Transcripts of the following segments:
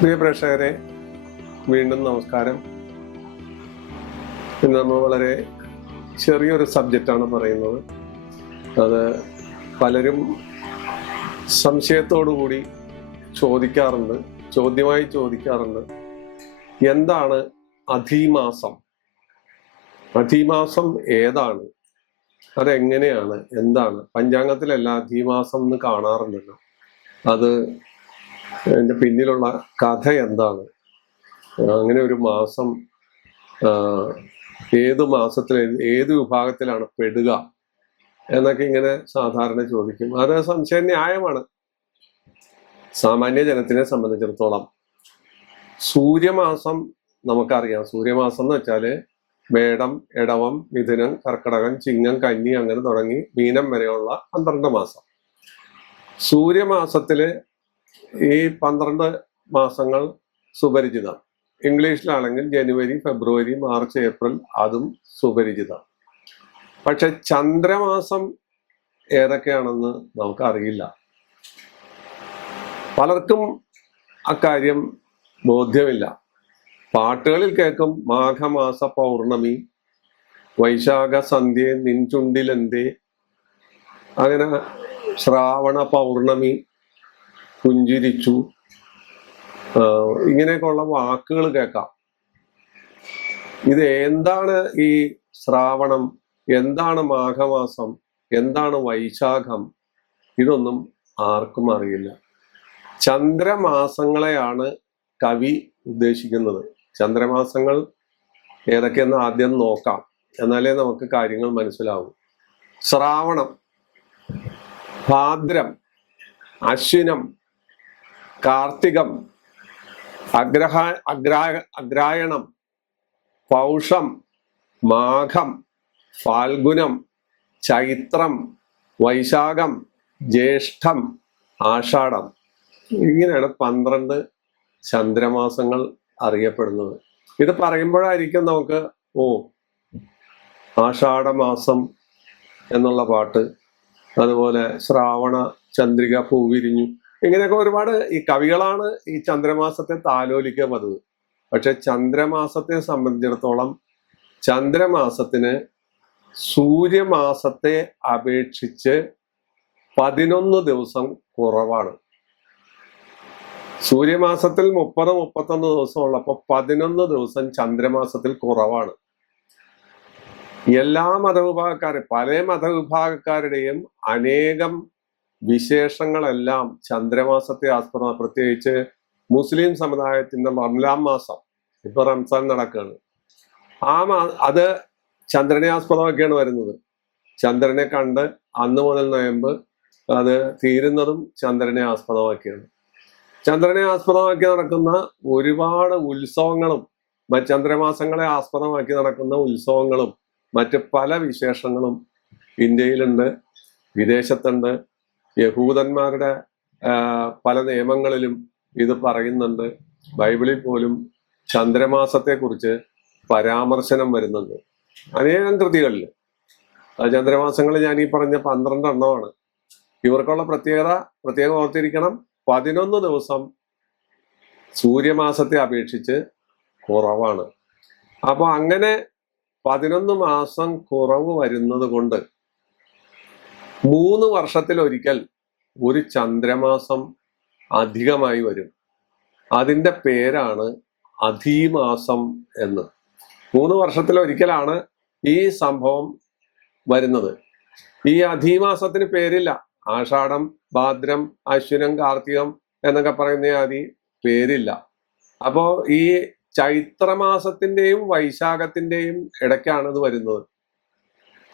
പ്രിയ പ്രേക്ഷകരെ, വീണ്ടും നമസ്കാരം. ഇന്ന് നമ്മൾ വളരെ ചെറിയൊരു സബ്ജക്റ്റാണ് പറയുന്നത്. അത് പലരും സംശയത്തോടുകൂടി ചോദ്യമായി ചോദിക്കാറുണ്ട്. എന്താണ് അധിമാസം? അധിമാസം ഏതാണ്? അതെങ്ങനെയാണ്? എന്താണ്? പഞ്ചാംഗത്തിലല്ല അധിമാസം എന്ന് കാണാറുണ്ടല്ലോ. അത് അതിൻ്റെ പിന്നിലുള്ള കഥ എന്താണ്? അങ്ങനെ ഒരു മാസം ഏത് മാസത്തിൽ ഏത് വിഭാഗത്തിലാണ് പെടുക എന്നൊക്കെ ഇങ്ങനെ സാധാരണ ചോദിക്കും. അത് സംശയ ന്യായമാണ്. സാമാന്യ ജനത്തിനെ സംബന്ധിച്ചിടത്തോളം സൂര്യമാസം നമുക്കറിയാം. സൂര്യമാസം എന്ന് വെച്ചാല് മേടം, ഇടവം, മിഥുനം, കർക്കടകം, ചിങ്ങം, കന്നി അങ്ങനെ തുടങ്ങി മീനം വരെയുള്ള 12 മാസം. സൂര്യമാസത്തില് ഈ 12 മാസങ്ങൾ സുപരിചിതം. ഇംഗ്ലീഷിലാണെങ്കിൽ ജനുവരി, ഫെബ്രുവരി, മാർച്ച്, ഏപ്രിൽ അതും സുപരിചിതം. പക്ഷെ ചന്ദ്രമാസം ഏതൊക്കെയാണെന്ന് നമുക്കറിയില്ല. പലർക്കും അക്കാര്യം ബോധ്യമില്ല. പാട്ടുകളിൽ കേൾക്കും മാഘമാസ പൗർണമി, വൈശാഖ സന്ധ്യ നിൻചുണ്ടിലെന്തേ, അങ്ങനെ ശ്രാവണ പൗർണമി, പുഞ്ചിരിച്ചു, ഇങ്ങനെയൊക്കെയുള്ള വാക്കുകൾ കേൾക്കാം. ഇത് എന്താണ് ഈ ശ്രാവണം? എന്താണ് മാഘമാസം? എന്താണ് വൈശാഖം? ഇതൊന്നും ആർക്കും അറിയില്ല. ചന്ദ്രമാസങ്ങളെയാണ് കവി ഉദ്ദേശിക്കുന്നത്. ചന്ദ്രമാസങ്ങൾ ഏതൊക്കെയെന്ന് ആദ്യം നോക്കാം, എന്നാലേ നമുക്ക് കാര്യങ്ങൾ മനസ്സിലാവും. ശ്രാവണം, ഭാദ്രം, അശ്വിനം, കാർത്തികം, അഗ്രായണം, പൗഷം, മാഘം, ഫാൽഗുനം, ചൈത്രം, വൈശാഖം, ജ്യേഷ്ഠം, ആഷാഢം. ഇങ്ങനെയാണ് 12 ചന്ദ്രമാസങ്ങൾ അറിയപ്പെടുന്നത്. ഇത് പറയുമ്പോഴായിരിക്കും നമുക്ക് ആഷാഢമാസം എന്നുള്ള പാട്ട്, അതുപോലെ ശ്രാവണ ചന്ദ്രിക പൂവിരിഞ്ഞു, ഇങ്ങനെയൊക്കെ ഒരുപാട് ഈ കവികളാണ് ഈ ചന്ദ്രമാസത്തെ താലോലിക്കുക പതിവ്. പക്ഷെ ചന്ദ്രമാസത്തെ സംബന്ധിച്ചിടത്തോളം ചന്ദ്രമാസത്തിന് സൂര്യമാസത്തെ അപേക്ഷിച്ച് 11 ദിവസം കുറവാണ്. സൂര്യമാസത്തിൽ 30-31 ദിവസം ഉള്ളപ്പോൾ 11 ദിവസം ചന്ദ്രമാസത്തിൽ കുറവാണ്. എല്ലാ പല മതവിഭാഗക്കാരുടെയും അനേകം വിശേഷങ്ങളെല്ലാം ചന്ദ്രമാസത്തെ ആസ്പദമാണ്. പ്രത്യേകിച്ച് മുസ്ലിം സമുദായത്തിന്റെ റംലാൻ മാസം, ഇപ്പൊ റംസാൻ നടക്കുകയാണ്. അത് ചന്ദ്രനെ ആസ്പദമാക്കിയാണ് വരുന്നത്. ചന്ദ്രനെ കണ്ട് അന്ന് മുതൽ നോയമ്പ്, അത് തീരുന്നതും ചന്ദ്രനെ ആസ്പദമാക്കിയാണ്. ചന്ദ്രനെ ആസ്പദമാക്കി നടക്കുന്ന ഒരുപാട് ഉത്സവങ്ങളും ചന്ദ്രമാസങ്ങളെ ആസ്പദമാക്കി നടക്കുന്ന ഉത്സവങ്ങളും മറ്റ് പല വിശേഷങ്ങളും ഇന്ത്യയിലുണ്ട്, വിദേശത്തുണ്ട്. യഹൂദന്മാരുടെ പല നിയമങ്ങളിലും ഇത് പറയുന്നുണ്ട്. ബൈബിളിൽ പോലും ചന്ദ്രമാസത്തെക്കുറിച്ച് പരാമർശനം വരുന്നുണ്ട് അനേകം കൃതികളിൽ. ചന്ദ്രമാസങ്ങൾ ഞാൻ ഈ പറഞ്ഞ 12 എണ്ണമാണ്. ഇവർക്കുള്ള പ്രത്യേകം ഓർത്തിരിക്കണം, 11 ദിവസം സൂര്യമാസത്തെ അപേക്ഷിച്ച് കുറവാണ്. അപ്പൊ അങ്ങനെ 11 മാസം കുറവ് വരുന്നത് കൊണ്ട് 3 വർഷത്തിലൊരിക്കൽ ഒരു ചന്ദ്രമാസം അധികമായി വരും. അതിൻ്റെ പേരാണ് അധിമാസം എന്ന്. 3 വർഷത്തിലൊരിക്കലാണ് ഈ സംഭവം വരുന്നത്. ഈ അധിമാസത്തിന് പേരില്ല. ആഷാഢം, ഭാദ്രം, അശ്വിനം, കാർത്തികം എന്നൊക്കെ പറയുന്ന ആദി പേരില്ല. അപ്പോ ഈ ചൈത്രമാസത്തിന്റെയും വൈശാഖത്തിന്റെയും ഇടയ്ക്കാണ് ഇത് വരുന്നത്.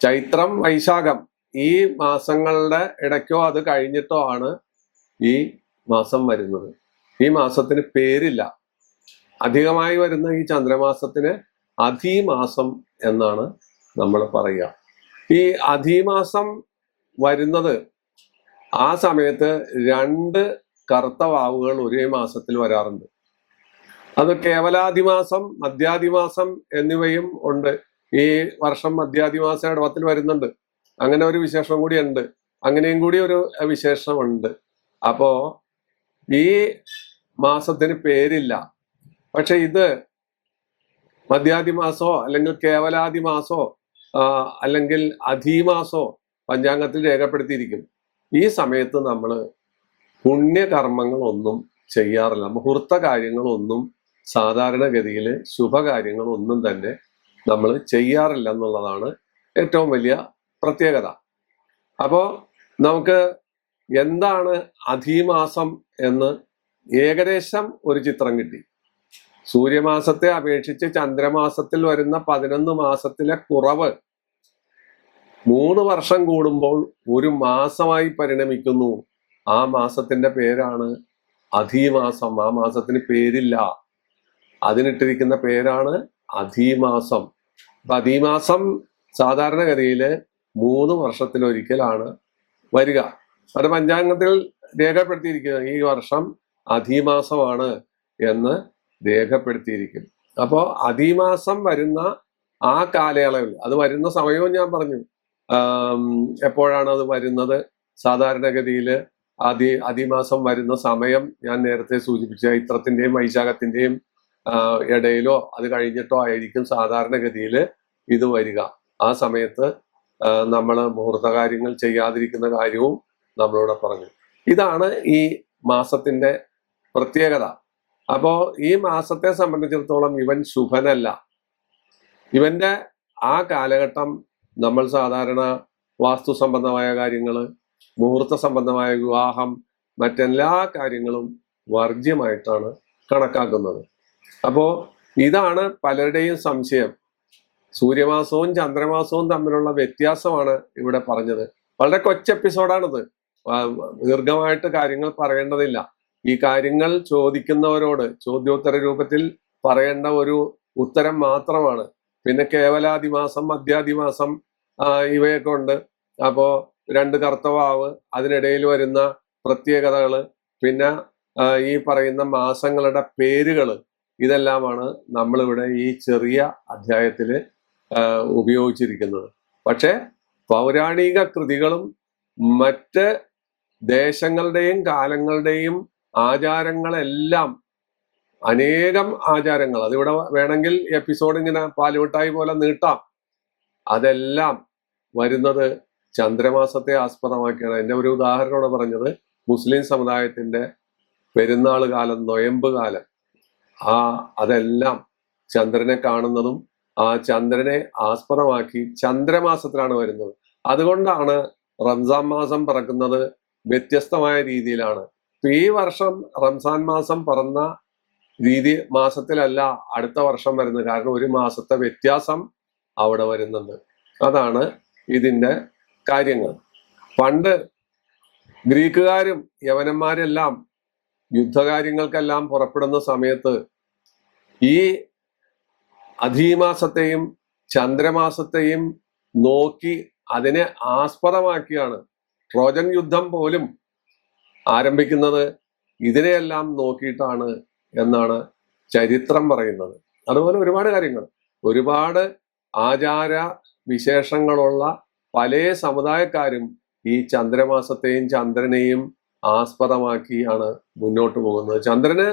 ചൈത്രം, വൈശാഖം ഈ മാസങ്ങളുടെ ഇടയ്ക്കോ അത് കഴിഞ്ഞിട്ടോ ആണ് ഈ മാസം വരുന്നത്. ഈ മാസത്തിന് പേരില്ല. അധികമായി വരുന്ന ഈ ചന്ദ്രമാസത്തിന് അധിമാസം എന്നാണ് നമ്മൾ പറയുക. ഈ അധിമാസം വരുന്നത് ആ സമയത്ത് 2 കറുത്ത വാവുകൾ ഒരേ മാസത്തിൽ വരാറുണ്ട്. അത് കേവലാധിമാസം, മധ്യാധിമാസം എന്നിവയും ഉണ്ട്. ഈ വർഷം മധ്യാധിമാസം ഇടവത്തിൽ വരുന്നുണ്ട്. അങ്ങനെ ഒരു വിശേഷം കൂടി ഉണ്ട്. അങ്ങനെയും കൂടി ഒരു വിശേഷമുണ്ട്. അപ്പോ ഈ മാസത്തിന് പേരില്ല. പക്ഷെ ഇത് മധ്യാദി മാസോ അല്ലെങ്കിൽ കേവലാദി മാസോ അല്ലെങ്കിൽ അധീമാസോ പഞ്ചാംഗത്തിൽ രേഖപ്പെടുത്തിയിരിക്കും. ഈ സമയത്ത് നമ്മൾ പുണ്യകർമ്മങ്ങളൊന്നും ചെയ്യാറില്ല. മുഹൂർത്ത കാര്യങ്ങളൊന്നും സാധാരണഗതിയിൽ ശുഭകാര്യങ്ങളൊന്നും തന്നെ നമ്മൾ ചെയ്യാറില്ല എന്നുള്ളതാണ് ഏറ്റവും വലിയ പ്രത്യേകത. അപ്പോൾ നമുക്ക് എന്താണ് അധീമാസം എന്ന് ഏകദേശം ഒരു ചിത്രം കിട്ടി. സൂര്യമാസത്തെ അപേക്ഷിച്ച് ചന്ദ്രമാസത്തിൽ വരുന്ന 11 മാസത്തിലെ കുറവ് 3 വർഷം കൂടുമ്പോൾ ഒരു മാസമായി പരിണമിക്കുന്നു. ആ മാസത്തിന്റെ പേരാണ് അധീമാസം. ആ മാസത്തിന് പേരില്ല, അതിനിട്ടിരിക്കുന്ന പേരാണ് അധീമാസം. അപ്പൊ അധീമാസം സാധാരണഗതിയിൽ 3 വർഷത്തിലൊരിക്കലാണ് വരിക. അത് പഞ്ചാംഗത്തിൽ രേഖപ്പെടുത്തിയിരിക്കുന്നത് ഈ വർഷം അധീമാസമാണ് എന്ന് രേഖപ്പെടുത്തിയിരിക്കും. അപ്പോൾ അധീമാസം വരുന്ന ആ കാലയളവിൽ, അത് വരുന്ന സമയവും ഞാൻ പറഞ്ഞു എപ്പോഴാണ് അത് വരുന്നത്. സാധാരണഗതിയിൽ അധിമാസം വരുന്ന സമയം ഞാൻ നേരത്തെ സൂചിപ്പിച്ച ചൈത്രത്തിന്റെയും വൈശാഖത്തിന്റെയും ഇടയിലോ അത് കഴിഞ്ഞിട്ടോ ആയിരിക്കും സാധാരണഗതിയിൽ ഇത് വരിക. ആ സമയത്ത് നമ്മൾ മുഹൂർത്ത കാര്യങ്ങൾ ചെയ്യാതിരിക്കുന്ന കാര്യവും നമ്മളിവിടെ പറഞ്ഞു. ഇതാണ് ഈ മാസത്തിന്റെ പ്രത്യേകത. അപ്പോ ഈ മാസത്തെ സംബന്ധിച്ചിടത്തോളം ഇവൻ ശുഭനല്ല. ഇവന്റെ ആ കാലഘട്ടം നമ്മൾ സാധാരണ വാസ്തു സംബന്ധമായ കാര്യങ്ങൾ, മുഹൂർത്ത സംബന്ധമായ വിവാഹം, മറ്റെല്ലാ കാര്യങ്ങളും വർജ്യമായിട്ടാണ് കണക്കാക്കുന്നത്. അപ്പോ ഇതാണ് പലരുടെയും സംശയം. സൂര്യമാസവും ചന്ദ്രമാസവും തമ്മിലുള്ള വ്യത്യാസമാണ് ഇവിടെ പറഞ്ഞത്. വളരെ കൊച്ചു എപ്പിസോഡാണിത്, ദീർഘമായിട്ട് കാര്യങ്ങൾ പറയേണ്ടതില്ല. ഈ കാര്യങ്ങൾ ചോദിക്കുന്നവരോട് ചോദ്യോത്തര രൂപത്തിൽ പറയേണ്ട ഒരു ഉത്തരം മാത്രമാണ്. പിന്നെ കേവലാദിമാസം, മധ്യാദിമാസം ഇവയൊക്കെ ഉണ്ട്. അപ്പോ 2 കർത്തവാവ്, അതിനിടയിൽ വരുന്ന പ്രത്യേകതകള്, പിന്നെ ഈ പറയുന്ന മാസങ്ങളുടെ പേരുകള്, ഇതെല്ലാമാണ് നമ്മളിവിടെ ഈ ചെറിയ അധ്യായത്തില് ഉപയോഗിച്ചിരിക്കുന്നത്. പക്ഷെ പൗരാണിക കൃതികളും മറ്റ് ദേശങ്ങളുടെയും കാലങ്ങളുടെയും ആചാരങ്ങളെല്ലാം, അനേകം ആചാരങ്ങൾ, അതിവിടെ വേണമെങ്കിൽ എപ്പിസോഡ് ഇങ്ങനെ പാലുമിഠായി പോലെ നീട്ടാം. അതെല്ലാം വരുന്നത് ചന്ദ്രമാസത്തെ ആസ്പദമാക്കിയാണ്. എൻ്റെ ഒരു ഉദാഹരണമാണ് പറഞ്ഞത്. മുസ്ലിം സമുദായത്തിന്റെ പെരുന്നാൾ കാലം, നൊയമ്പ് കാലം, അതെല്ലാം ചന്ദ്രനെ കാണുന്നതും ആ ചന്ദ്രനെ ആസ്പദമാക്കി ചന്ദ്രമാസത്തിലാണ് വരുന്നത്. അതുകൊണ്ടാണ് റംസാൻ മാസം പിറക്കുന്നത് വ്യത്യസ്തമായ രീതിയിലാണ്. ഈ വർഷം റംസാൻ മാസം പിറന്ന മാസത്തിലല്ല അടുത്ത വർഷം വരുന്നത്. കാരണം ഒരു മാസത്തെ വ്യത്യാസം അവിടെ വരുന്നുണ്ട്. അതാണ് ഇതിന്റെ കാര്യങ്ങൾ. പണ്ട് ഗ്രീക്കുകാരും യവനന്മാരെല്ലാം യുദ്ധകാര്യങ്ങൾക്കെല്ലാം പുറപ്പെടുന്ന സമയത്ത് ഈ അധീമാസത്തെയും ചന്ദ്രമാസത്തെയും നോക്കി അതിനെ ആസ്പദമാക്കിയാണ് ട്രോജൻ യുദ്ധം പോലും ആരംഭിക്കുന്നത്. ഇതിനെയെല്ലാം നോക്കിയിട്ടാണ് എന്നാണ് ചരിത്രം പറയുന്നത്. അതുപോലെ ഒരുപാട് കാര്യങ്ങൾ, ഒരുപാട് ആചാര വിശേഷങ്ങളുള്ള പല സമുദായക്കാരും ഈ ചന്ദ്രമാസത്തെയും ചന്ദ്രനെയും ആസ്പദമാക്കിയാണ് മുന്നോട്ട് പോകുന്നത്. ചന്ദ്രന്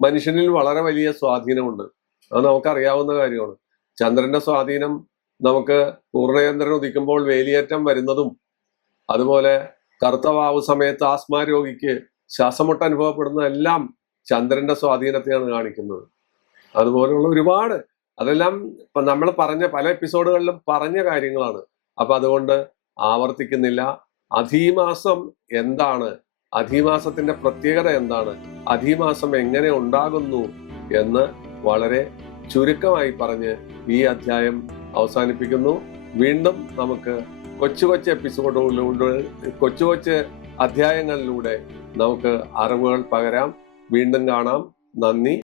മനുഷ്യനിൽ വളരെ വലിയ സ്വാധീനമുണ്ട്. അത് നമുക്കറിയാവുന്ന കാര്യമാണ്. ചന്ദ്രന്റെ സ്വാധീനം നമുക്ക് പൂർണ്ണചന്ദ്രൻ ഉദിക്കുമ്പോൾ വേലിയേറ്റം വരുന്നതും, അതുപോലെ കറുത്തവാവ് സമയത്ത് ആസ്മ രോഗിക്ക് ശ്വാസമുട്ട് അനുഭവപ്പെടുന്നതെല്ലാം ചന്ദ്രന്റെ സ്വാധീനത്തെയാണ് കാണിക്കുന്നത്. അതുപോലെയുള്ള ഒരുപാട്, അതെല്ലാം നമ്മൾ പറഞ്ഞ പല എപ്പിസോഡുകളിലും പറഞ്ഞ കാര്യങ്ങളാണ്. അപ്പൊ അതുകൊണ്ട് ആവർത്തിക്കുന്നില്ല. അധീമാസം എന്താണ്, അധീമാസത്തിന്റെ പ്രത്യേകത എന്താണ്, അധീമാസം എങ്ങനെ ഉണ്ടാകുന്നു എന്ന് വളരെ ചുരുക്കമായി പറഞ്ഞ് ഈ അധ്യായം അവസാനിപ്പിക്കുന്നു. വീണ്ടും നമുക്ക് കൊച്ചു കൊച്ചു എപ്പിസോഡുകളിലൂടെ, കൊച്ചു കൊച്ചു അധ്യായങ്ങളിലൂടെ നമുക്ക് അറിവുകൾ പകരാം. വീണ്ടും കാണാം. നന്ദി.